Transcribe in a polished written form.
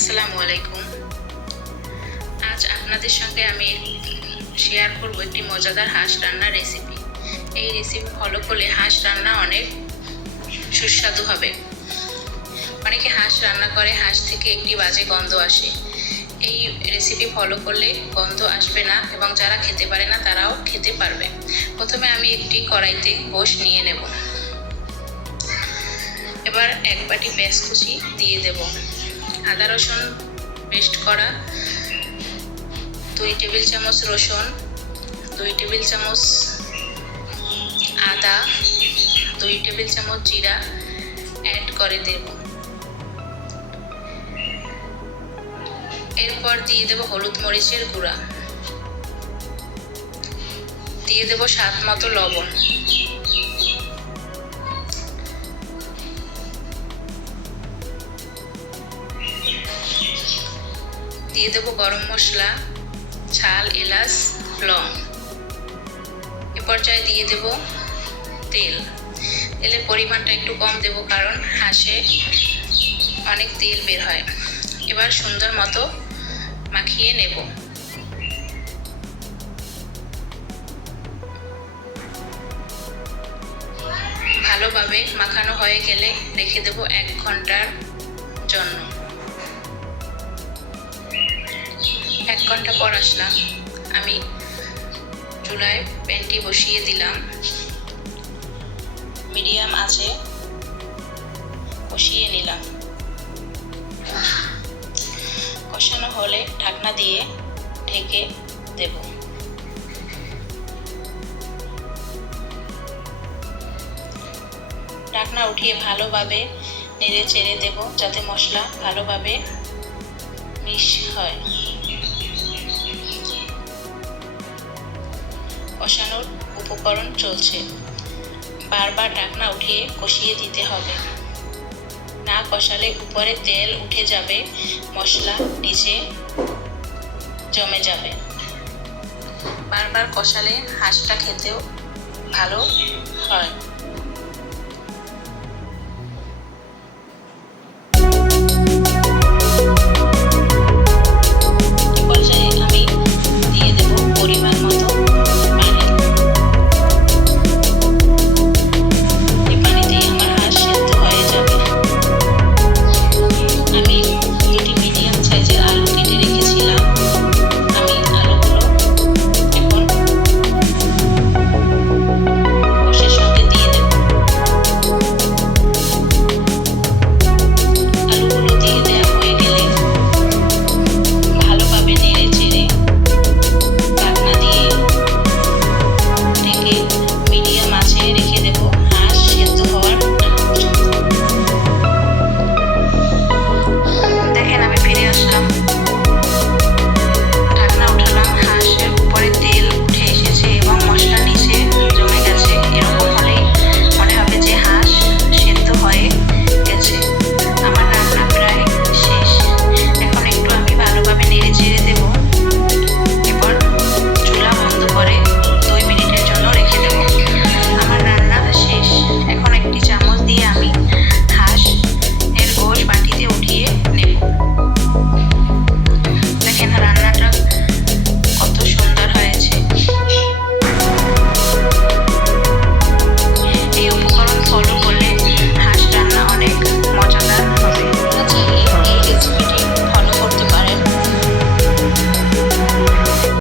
আসসালামু আলাইকুম। আজ আপনাদের সঙ্গে আমি শেয়ার করব একটি মজাদার হাঁস রান্নার রেসিপি। এই রেসিপি ফলো করলে হাঁস রান্না অনেক সুস্বাদু হবে। অনেকে হাঁস রান্না করে, হাঁস থেকে একটি বাজে গন্ধ আসে। এই রেসিপি ফলো করলে গন্ধ আসবে না এবং যারা খেতে পারে না তারাও খেতে পারবে। প্রথমে আমি একটি কড়াইতে গোশ নিয়ে নেব। এবার এক বাটি পেঁয়াজ কুচি দিয়ে দেব, আদা রসুন পেস্ট করা 2 টেবিল চামচ রসুন, 2 টেবিল চামচ আদা, 2 টেবিল চামচ জিরা অ্যাড করে দেব। এরপর দিয়ে দেব হলুদ মরিচের গুঁড়া, দিয়ে দেব স্বাদ মতো লবণ, দিয়ে দেব গরম মশলা, ঝাল, এলাচ, লং। এ পর্যায়ে দিয়ে দেব তেল। তেলের পরিমাণটা একটু কম দেব কারণ হাঁসে অনেক তেল বের হয়। এবার সুন্দর মতো মাখিয়ে নেব। ভালোভাবে মাখানো হয়ে গেলে রেখে দেব 1 ঘন্টার জন্য। 1 ঘন্টা পর আসলাম। আমি চুলায় প্যানটি বসিয়ে দিলাম। মিডিয়াম আঁচে কষিয়ে নিলাম। কষানো হলে ঢাকনা দিয়ে ঢেকে দেব। ঢাকনা উঠিয়ে ভালোভাবে নেড়ে চেড়ে দেব যাতে মশলা ভালোভাবে মিশ হয়। কষানোর উপকরণ চলছে। বারবার ঢাকনা উঠিয়ে কষিয়ে দিতে হবে, না কষালে উপরে তেল উঠে যাবে, মশলা নিচে জমে যাবে। বারবার কষালে হাঁসটা খেতেও ভালো হয়।